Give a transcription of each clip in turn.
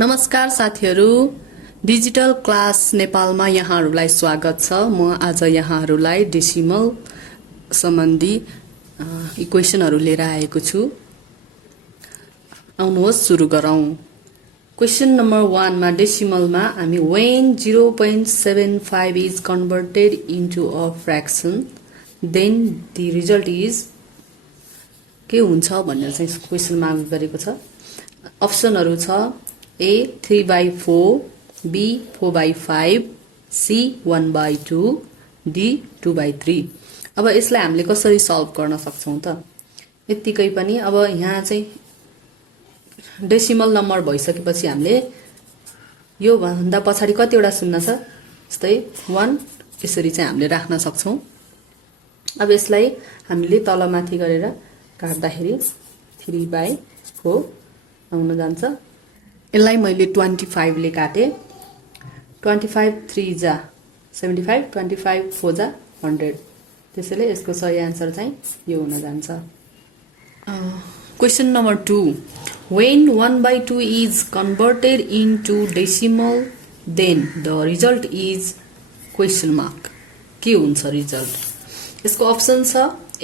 नमस्कार साथीहरू, digital class नेपालमा यहाँहरूलाई स्वागत छ। म आज यहाँहरूलाई डेसिमल सम्बन्धी इक्वेसनहरू लिएर आएको छु। आउनुहोस् सुरु गरौँ। क्वेशन नम्बर 1 मा डेसिमलमा हामी when 0.75 is converted into a fraction then the result is के हुन्छ भनेर चाहिँ क्वेशन माग गरेको छ। अप्सनहरू छ A 3/4, B 4/5, C 1/2, D 2/3। अब यसलाई हामीले कसरी सल्भ गर्न सक्छौं त? यतिकै पनि अब यहाँ चाहिँ डेसिमल नम्बर भइसकेपछि हामीले यो भन्दा पछाडी कतिवटा शून्य छ जस्तै 1 यसरी चाहिँ हामीले राख्न सक्छौं। अब यसलाई हामीले तलमाथि गरेर काट्दाखेरि 3/4 आउन जान्छ। यसलाई मैले 25 ले काटे। 25 3 जा 75, 25 4 जा 100। त्यसैले यसको सही आन्सर चाहिँ यो हुन जान्छ। Question number 2 when 1/2 is converted into decimal then the result is question mark। के हुन्छ रिजल्ट? यसको अप्सन छ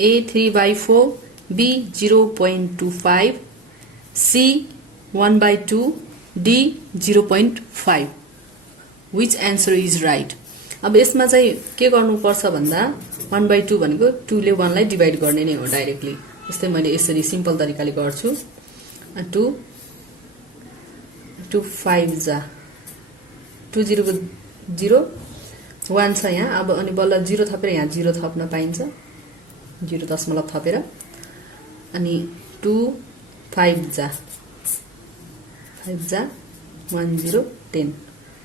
A 3/4, B 0.25, C 1/2, D 0.5। which answer is right? अब यसमा चाहिँ के गर्नुपर्छ भन्दा 1/2 भनेको 2 ले 1 लाई डिवाइड गर्ने नै हो डाइरेक्टली। जस्तै मैले यसरी सिम्पल तरिकाले गर्छु। 2 5 जा 2 0 को 0 1 छ यहाँ। अब अनि बल्ल 0 थपेर यहाँ 0 थप्न पाइन्छ। 0 दशमलव थपेर अनि 2 5 जा 1 0 10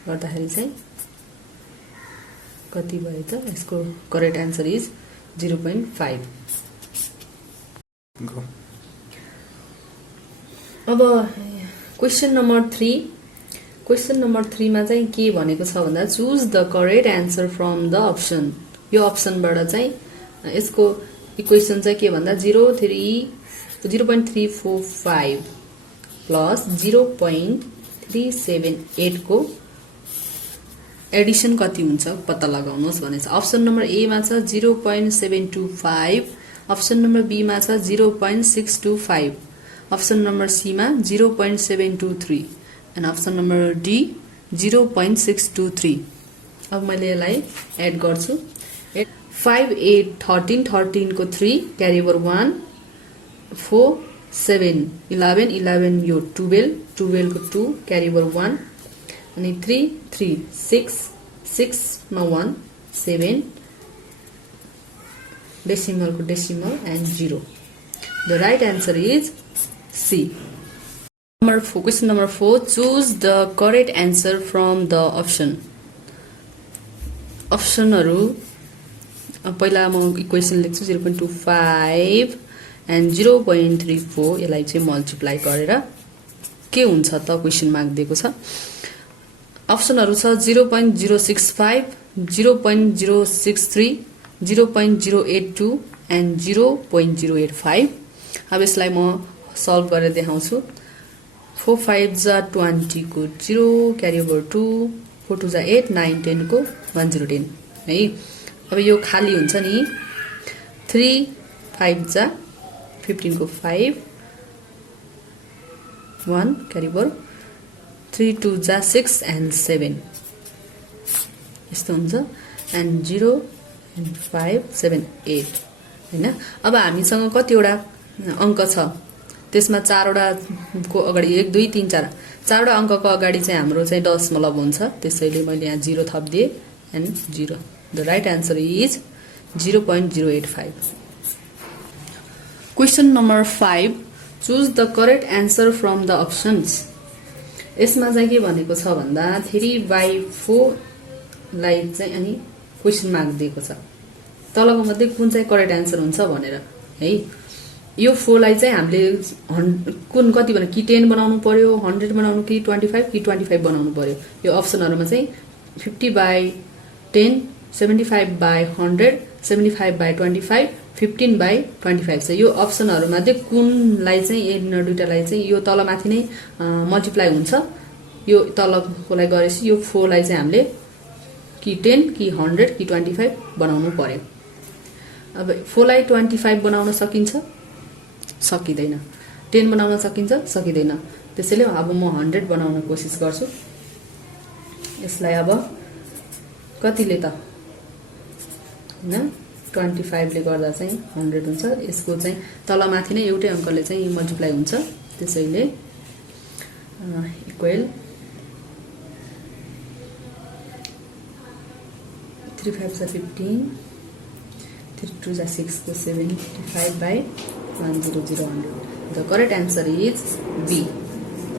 गर्दाखेरि चाहिँ कति भयो त? यसको करेक्ट आन्सर इज 0.5। अब क्वेशन नम्बर 3 मा चाहिँ के भनेको छ भन्दा choose the correct answer from the option. यो अप्सनबाट चाहिँ यसको इक्वेसन चाहिँ के भन्दा 0.345 प्लस 0.378 को एडिसन कति हुन्छ पत्ता लगाउनुहोस् भनेछ। अप्सन नम्बर ए मा छ 0.725, अप्सन नम्बर बी मा छ 0.625, अप्सन नम्बर सी मा 0.723 एन्ड अप्सन नम्बर डी 0.623। अब मैले यसलाई एड गर्छु। 5 8 13 13 को 3 क्यारी ओभर 1 4 7 11 11 यो 12 12 को 2 क्यारी ओभर 1 अनि 3 3 6 6 मा 1 7 डेसिमल को decimal and 0। The right answer is C. Question number 4 choose the correct answer from the option. अप्सनहरू पहिला म इक्वेसन लेख्छु 0.25 एन्ड 0.34 यसलाई चाहिँ मल्टिप्लाई गरेर के हुन्छ त क्वेशन मार्क दिएको छ। अप्सनहरू छ 0.065, 0.063, 0.082 एन्ड 0.085। अब यसलाई म सल्भ गरेर देखाउँछु। 4 5 जा 20 को 0 क्यारी ओभर 2 4 2 जा 8 9 10 को 1 0 10 है। अब यो खाली हुन्छ नि। 3 5 जा 15 को 5 1 क्यारी ओभर 3 2 जा 6 एन्ड 7 यस्तो हुन्छ एन्ड 0 एन्ड 5 7 8 हैन। अब हामीसँग कतिवटा अंक छ त्यसमा 4 वटा को अगाडि 1 2 3 4 वटा अंकको अगाडि चाहिँ हाम्रो चाहिँ दशमलव हुन्छ। त्यसैले मैले यहाँ 0 थप्दिए and 0। The right answer is 0.085। Question number 5 choose the correct answer from the options. यसमा चाहिँ के भनेको छ भन्दा 3/4 लाई चाहिँ अनि क्वेशन मार्क दिएको छ। तलको मध्ये कुन चाहिँ करेक्ट आन्सर हुन्छ भनेर है। यो 4 लाई चाहिँ हामीले कुन कति भने कि 10 बनाउनु पर्यो, 100 बनाउनु कि 25 कि 25 बनाउनु पर्यो। यो अप्सनहरुमा चाहिँ 50/10, 75/100, 75/25, 15/25 छ। यो अप्सनहरुमध्ये कुनलाई चाहिँ यिनीहरु दुईटालाई चाहिँ यो तलमाथि नै मल्टिप्लाई हुन्छ। यो तलकोलाई गरेपछि यो 4 लाई चाहिँ हामीले कि 10 कि 100 कि 25 बनाउनु पर्यो। अब 4 लाई 25 बनाउन सकिन्छ सकिदैन, 10 बनाउन सकिन्छ सकिदैन। त्यसैले अब म 100 बनाउन कोसिस गर्छु। यसलाई अब कतिले त हैन 25 ले गर्दा चाहिँ 100 हुन्छ। यसको चाहिँ तलमाथि नै एउटै अंकले चाहिँ मल्टिप्लाई हुन्छ। त्यसैले इक्वल 3 5 15 3 2 6 को 75 by 100 100। The correct answer is B.